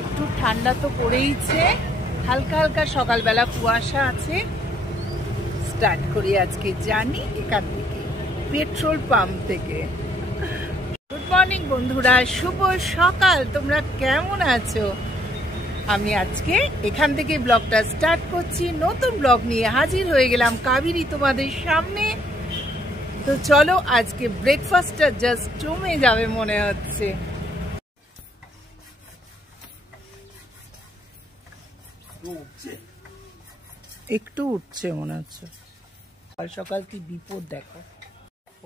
একটু ঠান্ডা তো পড়েইছে, হালকা হালকা সকালবেলা কুয়াশা আছে। স্টার্ট করি আজকে জানি এখান থেকে, পেট্রোল পাম্প থেকে। গুড মর্নিং বন্ধুরা, শুভ সকাল। তোমরা কেমন আছো? আমি আজকে এখান থেকে ব্লগটা স্টার্ট করছি। নতুন ব্লগ নিয়ে হাজির হয়ে গেলাম কাবেরী তোমাদের সামনে। তো চলো, আজকে ব্রেকফাস্টটা জাস্ট জমে যাবে মনে হচ্ছে। একটু উঠছে মনে হচ্ছে। সকাল সকাল কি বিপদ দেখো।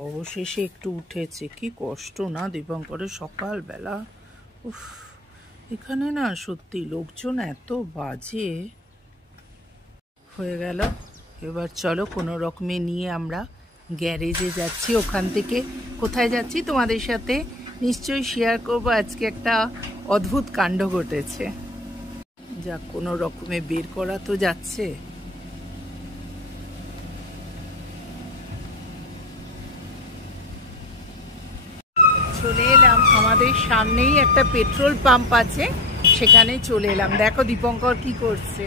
অবশেষে একটু উঠেছে। কি কষ্ট না দীপঙ্করের সকালবেলা। উফ, এখানে না সত্যি লোকজন এত বাজে হয়ে গেল। এবার চলো কোনো রকমে নিয়ে আমরা গ্যারেজে যাচ্ছি। ওখান থেকে কোথায় যাচ্ছি তোমাদের সাথে নিশ্চয়ই শেয়ার করবো। আজকে একটা অদ্ভুত কাণ্ড ঘটেছে, যা কোনো রকমে বের করা তো যাচ্ছে। চলে এলাম, আমাদের সামনেই একটা পেট্রোল পাম্প আছে, সেখানে চলে এলাম। দেখো দীপঙ্কর কি করছে।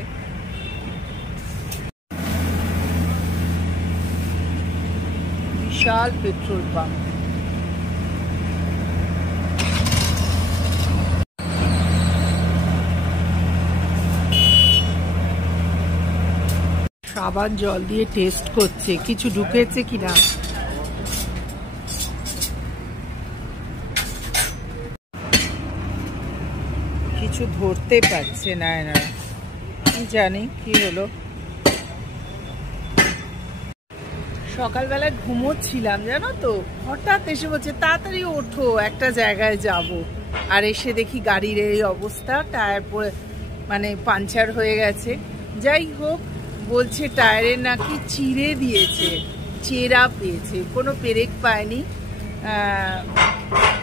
বিশাল পেট্রোল পাম্প। সাবান জল দিয়ে টেস্ট করছে কিছু ঢুকেছে কিনা। কিছু ধরতে পারছে না, কি জানি কি হলো। সকালবেলা ঘুমোচ্ছিলাম জানো তো, হঠাৎ এসে বলছে তাড়াতাড়ি ওঠো, একটা জায়গায় যাব। আর এসে দেখি গাড়ির এই অবস্থা, টায়ার মানে পাঞ্চার হয়ে গেছে। যাই হোক, বলছে টায়ারে নাকি চিড়ে দিয়েছে, চেরা পেয়েছে, কোনো পেরেক পায়নি।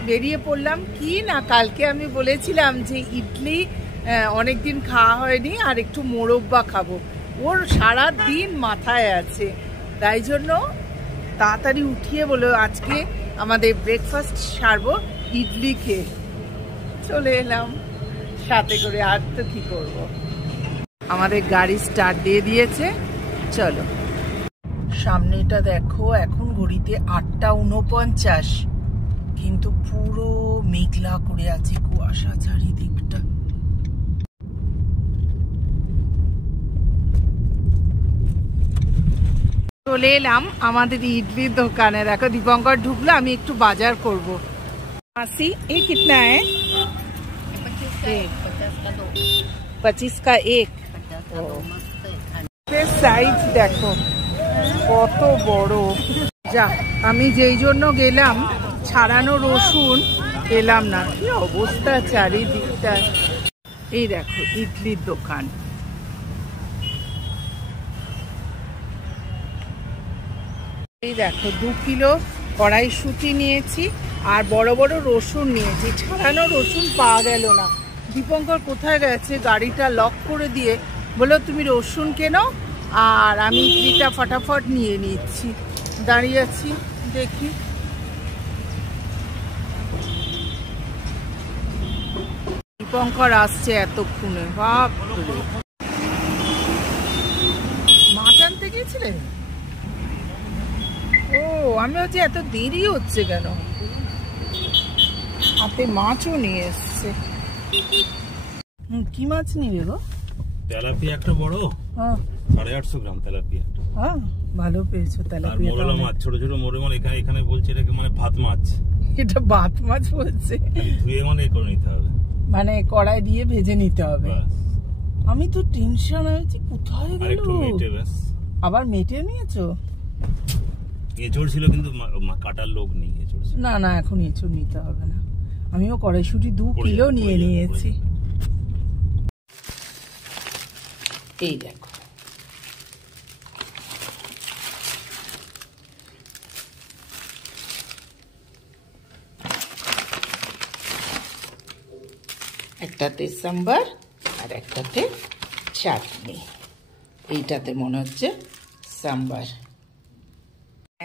বেরিয়ে পড়লাম। কি না, কালকে আমি বলেছিলাম যে ইডলি অনেকদিন খাওয়া হয়নি, আর একটু মোরব্বা খাবো। ওর সারা দিন মাথায় আছে, তাই জন্য তাড়াতাড়ি উঠিয়ে বলো আজকে আমাদের ব্রেকফাস্ট সারবো ইডলি খেয়ে। চলে এলাম সাথে করে, আর তো কি করব। আমাদের গাড়ি স্টার্ট দিয়ে দিয়েছে। চলো, সামনেটা দেখো, এখন ঘড়িতে 8:49, কিন্তু পুরো মেঘলা করে আছে, কুয়াশা চারিদিকটা। চলে এলাম আমাদের ইডলির দোকানে। দেখো দীপঙ্কর ঢুকলো, আমি একটু বাজার করব। আসি, এই কিতনা হ্যায়? 25 का एक। সাইজ দেখো কত বড়। যা, আমি যেই জন্য গেলাম ছাড়ানো রসুন পেলাম না। কি অবস্থা চারিদিকটা। এই দেখো ইডলির দোকান। এই দেখো 2 কিলো কড়াইশুঁটি নিয়েছি, আর বড় বড় রসুন নিয়েছি। ছাড়ানো রসুন পাওয়া গেল না। দীপঙ্কর কোথায় গেছে, গাড়িটা লক করে দিয়ে বললো তুমি রসুন কেনো, আর আমি ইডলিটা ফটাফট নিয়ে নিচ্ছি। দাঁড়িয়ে আছি, দেখি। দীপঙ্কর আসছে এতক্ষণে। বাপরে, মাছ আনতে গিয়েছিলেন? ও, আমি হচ্ছে এত দেরি হচ্ছে কেন। হাতে মাছও নিয়ে এসছে। কি মাছ নিয়ে গো? তেলাপিয়া একটা বড়, 850 গ্রাম তেলাপিয়া। হ্যাঁ, ভালো পেয়েছো তেলাপিয়া। মোরলা মাছ, ছোট ছোট মোরলা মাছ। এখানে বলছে এটাকে মানে ভাত মাছ। এটা ভাত মাছ বলছে? ধুয়ে মানে করে নিতে হবে, মানে কড়াই দিয়ে ভেজে নিতে হবে। আমি তো টেনশন হয়েছি, কোথায় গেল। একটু মেটে ব্যাস। আবার মেটে নিয়েছো? এঁচড় ছিল কিন্তু কাটার লোক নেই। এঁচড় ছিল না, এখন এঁচড় নিতে হবে না। আমিও কড়াইশুঁটি 2 কিলো নিয়ে নিয়েছি। এই দেখো, একটাতে সাম্বার আর একটাতে চাটনি। এইটাতে মনে হচ্ছে সাম্বার।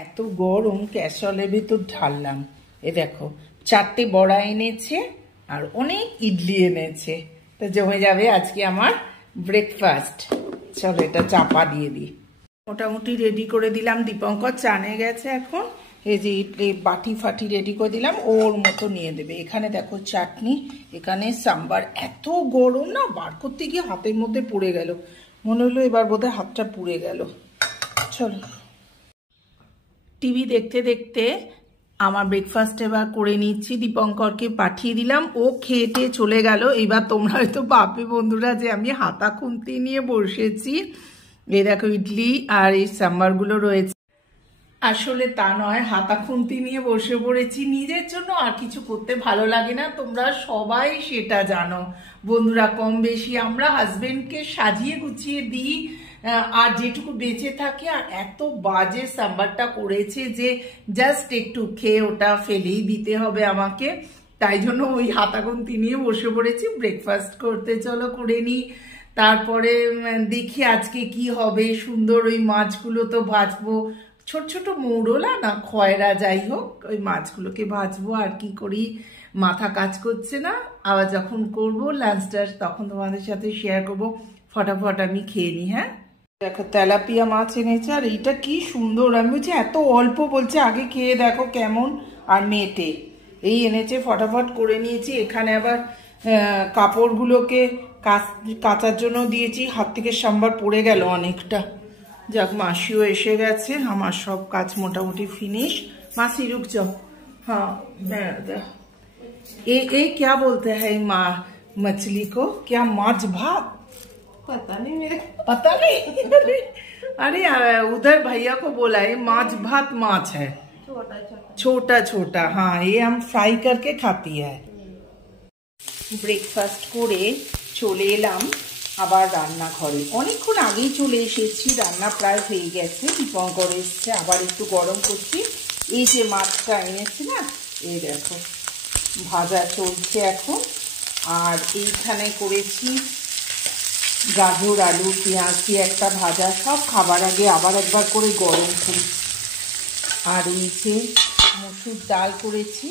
এত গরম, ক্যাসরলের ভিতর ঢাললাম। এ দেখো 4টে বড়া এনেছে আর অনেক ইডলি এনেছে। তো জমে যাবে আজকে আমার ব্রেকফাস্ট। চলো এটা চাপা দিয়ে দিই। মোটামুটি রেডি করে দিলাম, দীপঙ্কর চানে গেছে এখন। এই যে ইডলি বাটি ফাটি রেডি করে দিলাম, ওর মতো নিয়ে দেবে। এখানে দেখো চাটনি, এখানে সাম্বার। এত গরম না, বার করতে গিয়ে হাতের মধ্যে পুড়ে গেল, মনে হলো এবার বোধহয় হাতটা পুড়ে গেল। চলো টিভি দেখতে দেখতে আমার ব্রেকফাস্ট এবার করে নিচ্ছি, দীপঙ্করকে পাঠিয়ে দিলাম, ও খেয়ে চলে গেল। এবার তোমরা হয়তো ভাববে বন্ধুরা যে আমি হাতা খুন্তি নিয়ে বসেছি। এই দেখো ইডলি আর এই সাম্বারগুলো রয়েছে। আসলে তা নয়, হাতা খুন্তি নিয়ে বসে পড়েছি নিজের জন্য। আর কিছু করতে ভালো লাগে না, তোমরা সবাই সেটা জানো বন্ধুরা। কম বেশি আমরা হাজবেন্ডকে সাজিয়ে গুছিয়ে দিই, আর যেটুকু বেঁচে থাকে। আর এত বাজে সাম্বারটা করেছে যে জাস্ট একটু খেয়ে ওটা ফেলেই দিতে হবে আমাকে। তাই জন্য ওই হাতা খুন্তি নিয়ে বসে পড়েছি ব্রেকফাস্ট করতে। চলো করে নিই, তারপরে দেখি আজকে কি হবে। সুন্দর ওই মাছগুলো তো ভাজবো, ছোট ছোট মৌরলা না খয়রা, যাই হোক ওই মাছগুলোকে ভাজবো। আর কি করি মাথা কাজ করছে না। আবার যখন করব লাঞ্চটা তখন তোমাদের সাথে শেয়ার করব। ফটাফট আমি খেয়ে নিই। হ্যাঁ দেখো তেলাপিয়া মাছ এনেছে, আর এইটা কি সুন্দর। আমি বলছি এত অল্প, বলছে আগে খেয়ে দেখো কেমন। আর মেটে এই এনেছে, ফটাফট করে নিয়েছি। এখানে আবার কাপড়গুলোকে কাচার জন্য দিয়েছি, হাত থেকে সাম্বার পড়ে গেল অনেকটা। যাক মাসিও এসে গেছে, আমার সব কাজ মোটামুটি ফিনিশ। मासी रुक जाओ। हाँ ये क्या बोलते हैं मछली को, क्या माछ भात? पता नहीं, मेरे पता नहीं। अरे उधर भैया को बोला है माछ भात माछ है, छोटा छोटा। हाँ ये हम फ्राई करके खाती है। ব্রেকফাস্ট করে চলে এলাম আবার রান্নাঘরে। অনেকক্ষণ আগেই চলে এসেছি, রান্না প্রায় হয়ে গেছে। দীপঙ্কর এসছে, আবার একটু গরম করছি। এই যে মাছটা এনেছি না, এই দেখো ভাজা চলছে এখন। আর এইখানে করেছি গাজর আলু পেঁয়াজ দিয়ে একটা ভাজা, সব খাবার আগে আবার একবার করে গরম করি। আর এই যে মসুর ডাল করেছি,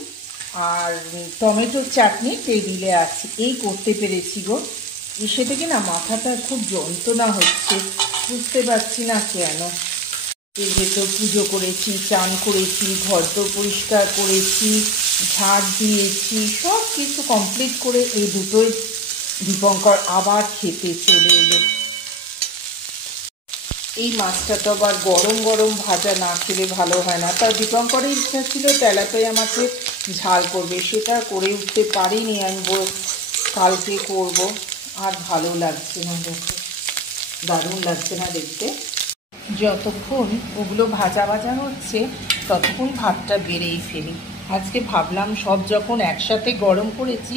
আর টমেটোর চাটনি টেবিলে আছে। এই করতে পেরেছি গো। এসে থেকে না মাথাটা খুব যন্ত্রণা হচ্ছে, বুঝতে পারছি না কেন। এর ভেতর পুজো করেছি, চান করেছি, ঘর দোর পরিষ্কার করেছি, ঝাড় দিয়েছি, সব কিছু কমপ্লিট করে এই দুটোই দীপঙ্কর আবার খেতে চলে এলো। এই মাছটা তো আবার গরম গরম ভাজা না খেলে ভালো হয় না। তার দীপঙ্করের ইচ্ছা ছিল তেলাপিয়া মাছের ঝাল করবে, সেটা করে উঠতে পারিনি। আমি কালকে করব। আর ভালো লাগছে না, দেখো দারুণ লাগছে না দেখতে। যতক্ষণ ওগুলো ভাজা ভাজা হচ্ছে ততক্ষণ ভাতটা বেড়েই ফেলি। আজকে ভাবলাম সব যখন একসাথে গরম করেছি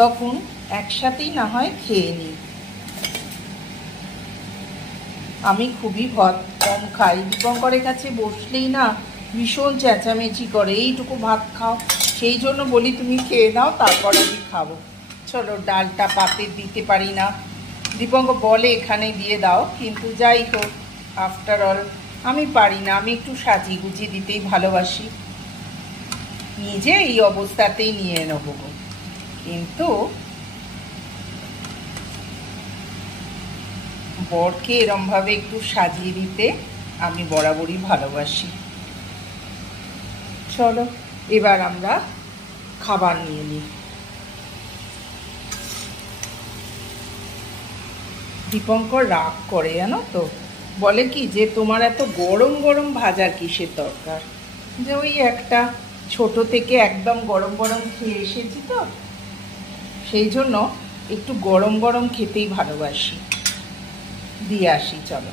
তখন একসাথেই না হয় খেয়ে নিই। আমি খুবই ভাত কম খাই, দীপঙ্করের কাছে বসলেই না ভীষণ চেঁচামেচি করে, এইটুকু ভাত খাও। সেই জন্য বলি তুমি খেয়ে নাও, তারপর আমি খাবো। চলো ডালটা পাতে দিতে পারি না, দীপঙ্কর বলে এখানে দিয়ে দাও, কিন্তু যাই হোক আফটার অল আমি পারি না। আমি একটু সাজিয়ে গুজিয়ে দিতেই ভালোবাসি, নিজে এই অবস্থাতেই নিয়ে নেবো, কিন্তু বরকে এরমভাবে একটু সাজিয়ে দিতে আমি বরাবরই ভালোবাসি। চলো এবার আমরা খাবার নিয়ে নিই। দীপঙ্কর রাগ করে জানো তো, বলে কি যে তোমার এত গরম গরম ভাজার কিসের দরকার, যে ওই একটা ছোট থেকে একদম গরম গরম খেয়ে এসেছি তো, সেই জন্য একটু গরম গরম খেতেই ভালোবাসি। দিয়ে আসি চলো।